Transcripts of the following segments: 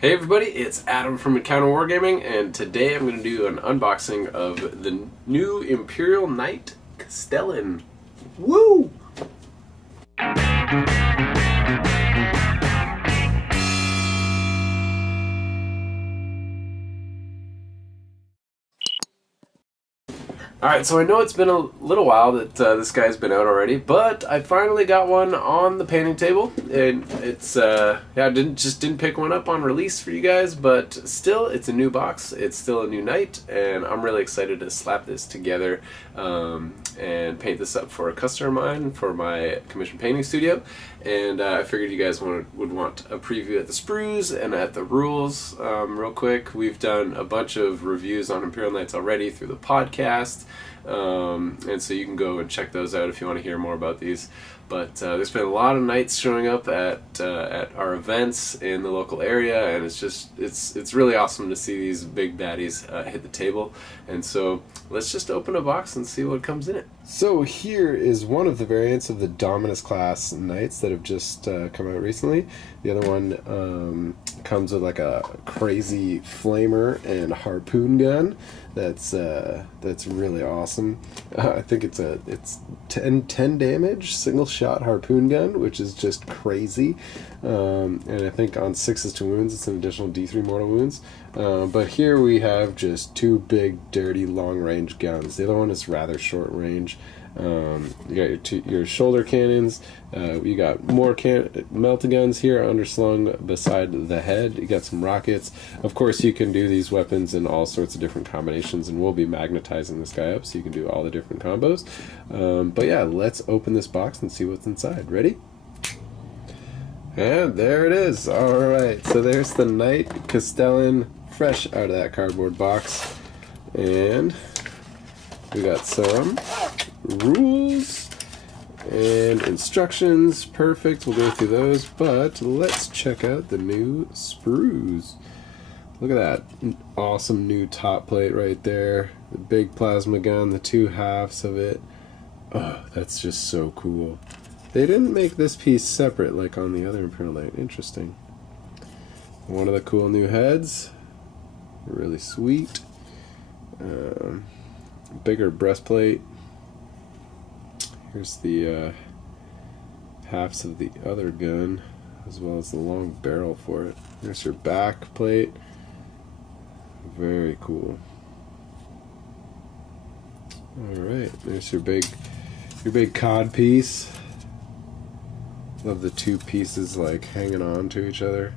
Hey everybody, it's Adam from Wargaming, and today I'm going to do an unboxing of the new Imperial Knight Castellan. Woo! Alright, so I know it's been a little while that this guy's been out already, but I finally got one on the painting table, and it's, yeah, I didn't pick one up on release for you guys, but still, it's a new box, it's still a new knight, and I'm really excited to slap this together and paint this up for a customer of mine for my commission painting studio, and I figured you guys would want a preview at the sprues and at the rules real quick. We've done a bunch of reviews on Imperial Knights already through the podcast. And so you can go and check those out if you want to hear more about these. But there's been a lot of knights showing up at our events in the local area, and it's really awesome to see these big baddies hit the table. And so let's just open a box and see what comes in it. So here is one of the variants of the Dominus class knights that have just come out recently. The other one comes with like a crazy flamer and harpoon gun. That's really awesome. I think it's 10 damage single shot harpoon gun, which is just crazy. And I think on 6s to wounds, it's an additional D3 mortal wounds. But here we have just two big, dirty, long-range guns. The other one is rather short range. You got your shoulder cannons. You got more melta guns here underslung beside the head. You got some rockets. Of course, you can do these weapons in all sorts of different combinations, and we'll be magnetizing this guy up so you can do all the different combos. But yeah, let's open this box and see what's inside. Ready? And there it is. Alright, so there's the Knight Castellan fresh out of that cardboard box. And we got some rules and instructions. Perfect, we'll go through those, but let's check out the new sprues. Look at that awesome new top plate right there, the big plasma gun, the two halves of it. Oh, that's just so cool. They didn't make this piece separate like on the other Imperial Knight. Interesting. One of the cool new heads, really sweet. Bigger breastplate. Here's the halves of the other gun, as well as the long barrel for it. There's your back plate. Very cool. Alright, there's your big cod piece. Love the two pieces like hanging on to each other.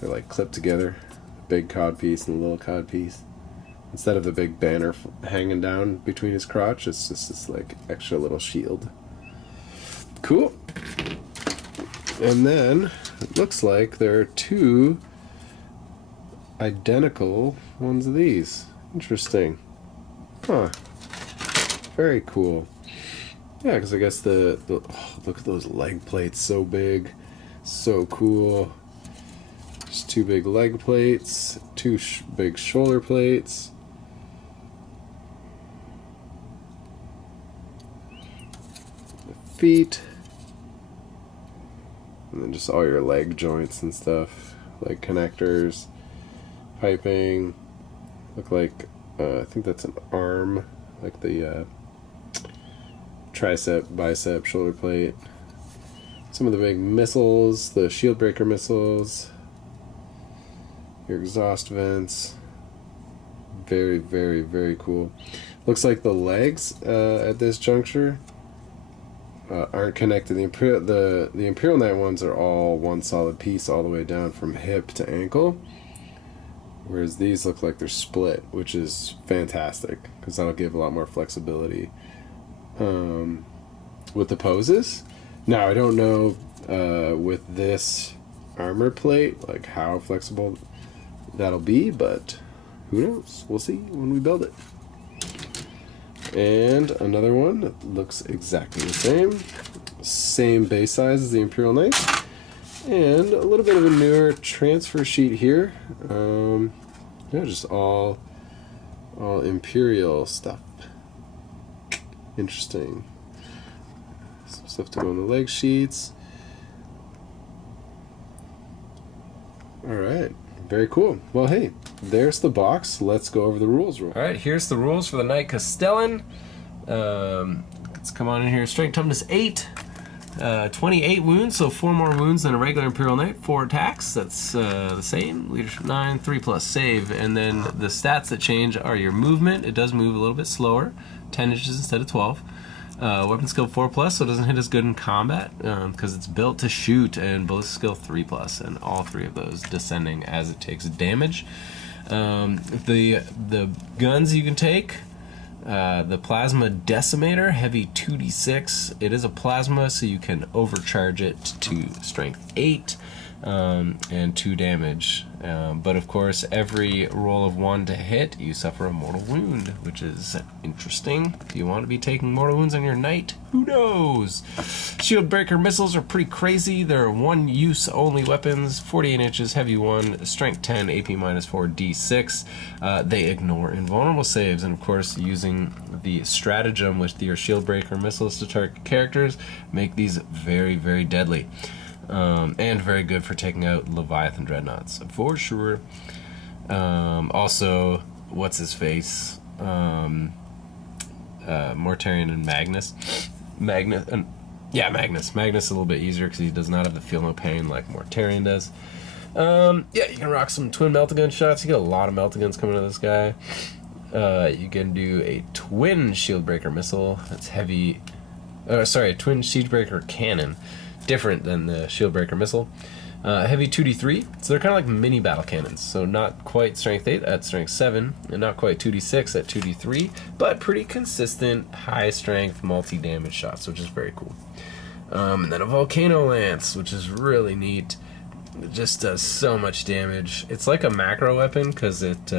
They're like clipped together. Big cod piece and a little cod piece. Instead of the big banner hanging down between his crotch, it's just this like extra little shield. Cool. And then it looks like there are two identical ones of these. Interesting. Huh. Very cool. Yeah, because I guess the look at those leg plates, so big, so cool. Just two big leg plates, two big shoulder plates. The feet, and then just all your leg joints and stuff, like connectors, piping. Look like I think that's an arm, like the tricep, bicep, shoulder plate. Some of the big missiles, the shield breaker missiles, your exhaust vents. Very, very, very cool. Looks like the legs at this juncture aren't connected. The Imperial Knight ones are all one solid piece all the way down from hip to ankle, whereas these look like they're split, which is fantastic because that'll give a lot more flexibility with the poses. Now I don't know with this armor plate like how flexible that'll be, but who knows? We'll see when we build it. And another one that looks exactly the same base size as the Imperial Knight, and a little bit of a newer transfer sheet here. Yeah, just all Imperial stuff. Interesting. Some stuff to go on the leg sheets. All right. Very cool. Well, hey, there's the box. Let's go over the rules. All right, here's the rules for the Knight Castellan. Let's come on in here. Strength toughness 8. 28 wounds, so 4 more wounds than a regular Imperial Knight. 4 attacks, that's the same. Leadership 9, 3 plus save. And then the stats that change are your movement. It does move a little bit slower, 10 inches instead of 12. Weapon skill 4 plus, so it doesn't hit as good in combat because it's built to shoot, and ballistic skill 3 plus, and all 3 of those descending as it takes damage. The guns you can take. The Plasma Decimator, heavy 2d6. It is a plasma, so you can overcharge it to strength 8 and 2 damage. But of course, every roll of 1 to hit, you suffer a mortal wound, which is interesting. Do you want to be taking mortal wounds on your knight? Who knows? Shield breaker missiles are pretty crazy. They're 1-use only weapons, 48 inches, heavy 1, strength 10, AP minus 4, d6. They ignore invulnerable saves, and of course, using the stratagem with your shield breaker missiles to target characters make these very, very deadly. And very good for taking out Leviathan Dreadnoughts, for sure. Also, what's his face? Mortarion and Magnus. Magnus a little bit easier because he does not have the feel no pain like Mortarion does. Yeah, you can rock some twin meltagun shots. You get a lot of meltaguns coming to this guy. You can do a twin shieldbreaker missile. That's heavy. A twin siegebreaker cannon. Different than the shieldbreaker missile. Heavy 2d3, so they're kind of like mini battle cannons. So not quite strength 8 at strength 7, and not quite 2d6 at 2d3, but pretty consistent high strength multi-damage shots, which is very cool. And then a Volcano Lance, which is really neat. It just does so much damage. It's like a macro weapon because it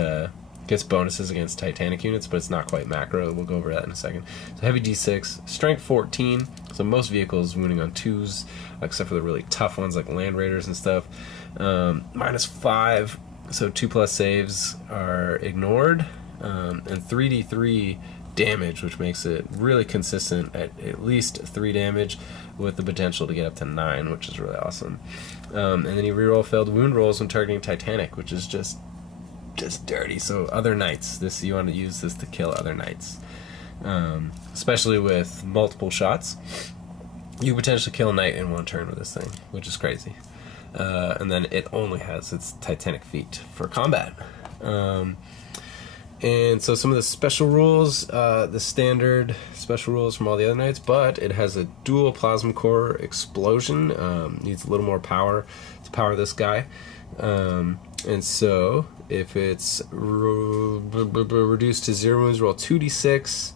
gets bonuses against Titanic units, but it's not quite macro. We'll go over that in a second. So heavy d6, strength 14. So most vehicles wounding on 2s, except for the really tough ones like Land Raiders and stuff. Minus 5, so 2 plus saves are ignored. And 3d3 damage, which makes it really consistent at least 3 damage with the potential to get up to 9, which is really awesome. And then you reroll failed wound rolls when targeting Titanic, which is just dirty. So other knights, you want to use this to kill other knights, especially with multiple shots. You potentially kill a knight in 1 turn with this thing, which is crazy. And then it only has its Titanic feat for combat. And so some of the special rules, the standard special rules from all the other knights, but it has a dual plasma core explosion. Needs a little more power to power this guy. And so if it's reduced to 0 wounds, roll 2d6,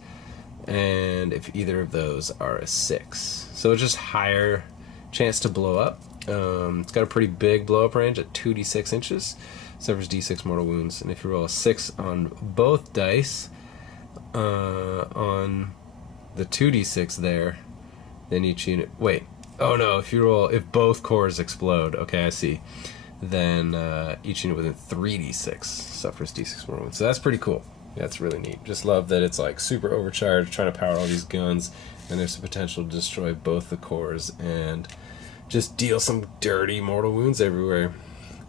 and if either of those are a 6. So it's just higher chance to blow up. It's got a pretty big blow up range at 2d6 inches. Suffers d6 mortal wounds, and if you roll a 6 on both dice, on the 2d6 there, then each unit... Wait. Oh no, if both cores explode, okay, I see. Then each unit within 3d6 suffers d6 mortal wounds. So that's pretty cool. That's really neat. Just love that it's like super overcharged, trying to power all these guns, and there's the potential to destroy both the cores and just deal some dirty mortal wounds everywhere.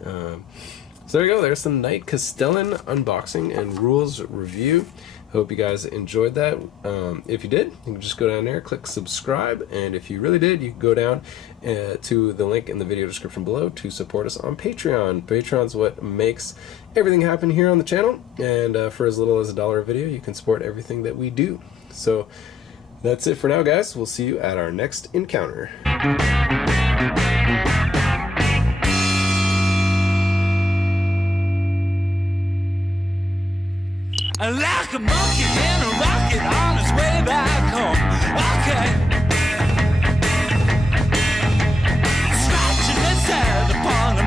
So there you go, there's the Knight Castellan unboxing and rules review. Hope you guys enjoyed that. If you did, you can just go down there, click subscribe, and if you really did, you can go down to the link in the video description below to support us on Patreon. Patreon's what makes everything happen here on the channel, and for as little as $1 a video, you can support everything that we do. So that's it for now, guys. We'll see you at our next encounter. Like a monkey in a rocket on his way back home. Okay. Scratching his head upon a